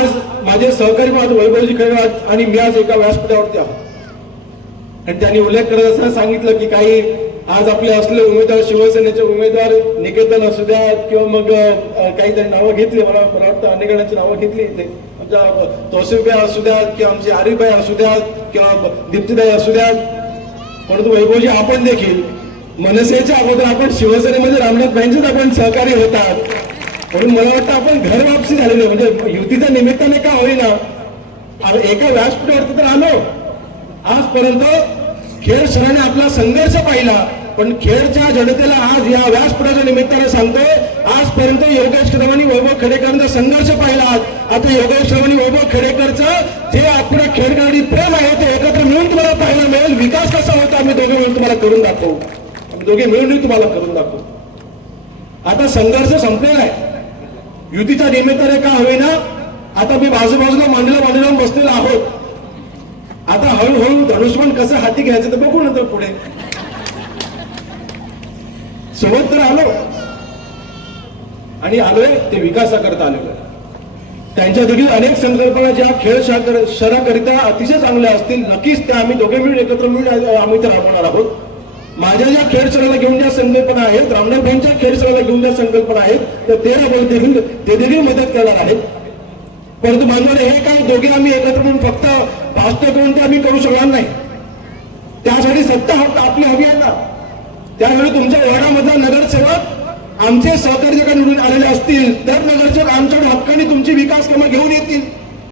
आज माझे सहकारी माझे वैभवजी खैरे आणि मी आज एका व्यासपीठावरती आहोत आणि त्यांनी उल्लेख करत असताना सांगितलं की काही आज आपले असलेले उमेदवार शिवसेनेचे उमेदवार निकेतन असू द्या किंवा मग काहीतरी नावं घेतली, मला वाटतं अनेक जणांची नावं घेतली इथे, आमच्या तौसिफबाई असू द्या किंवा आमची आरिफबाई असू द्या किंवा दीप्तीबाई असू द्या, परंतु वैभवजी आपण देखील मनसेच्या अगोदर आपण शिवसेनेमध्ये रामनाथबाईंचेच आपण सहकारी होतात, म्हणून मला वाटतं आपण घर वापसी झालेली, म्हणजे युतीच्या निमित्ताने का होईना एका व्यासपीठावरती तर आलो. आजपर्यंत खेड शहराने आपला संघर्ष पाहिला, पण खेडच्या जनतेला आज या व्यासपीठाच्या निमित्ताने सांगतोय, आजपर्यंत योगेश कदम आणि वैभव खेडेकरांचा संघर्ष पाहिला. आता योगेश कदम आणि वैभव खेडेकरचं जे आपल्या खेडकरांनी प्रेम आहे ते एकत्र मिळून तुम्हाला पाहायला मिळेल. विकास कसा होता आम्ही दोघे मिळून तुम्हाला करून दाखवू, आम्ही दोघे मिळून तुम्हाला करून दाखवू. आता संघर्ष संपलेला आहे, युतीच्या निमित्ताने का होईना आता मी बाजूबाजूला मांडीला बसलेलो आहोत. आता हळूहळू धनुष्यबाण कसं हाती घ्यायचं तर बघू नंतर पुढे. सोबत तर आलो आणि आलोय ते विकासाकरता आलेलो. त्यांच्या देखील अनेक संकल्पना ज्या खेळ शहराकरिता अतिशय चांगल्या असतील, नक्कीच त्या आम्ही दोघे मिळून एकत्र मिळून आम्ही तर राबवणार आहोत. माझ्या ज्या खेळ शहराला घेऊन ज्या संकल्पना आहेत, रामनाथभाईंच्या खेळ शहराला घेऊन ज्या संकल्पना आहेत, तर ते राबवून ते देखील मदत करणार आहेत. परंतु मानवाने हे काय दोघे आम्ही एकत्र म्हणून फक्त भाषण करून ते आम्ही करू शकणार नाही. त्यासाठी सत्ता आपली हवी आहे ना. त्यावेळी तुमच्या वॉर्डामधला नगरसेवक आमचे सहकारी जर निवडून आलेले असतील तर नगरसेवक आमच्याकडे हक्काने तुमची विकास कामं घेऊन येतील.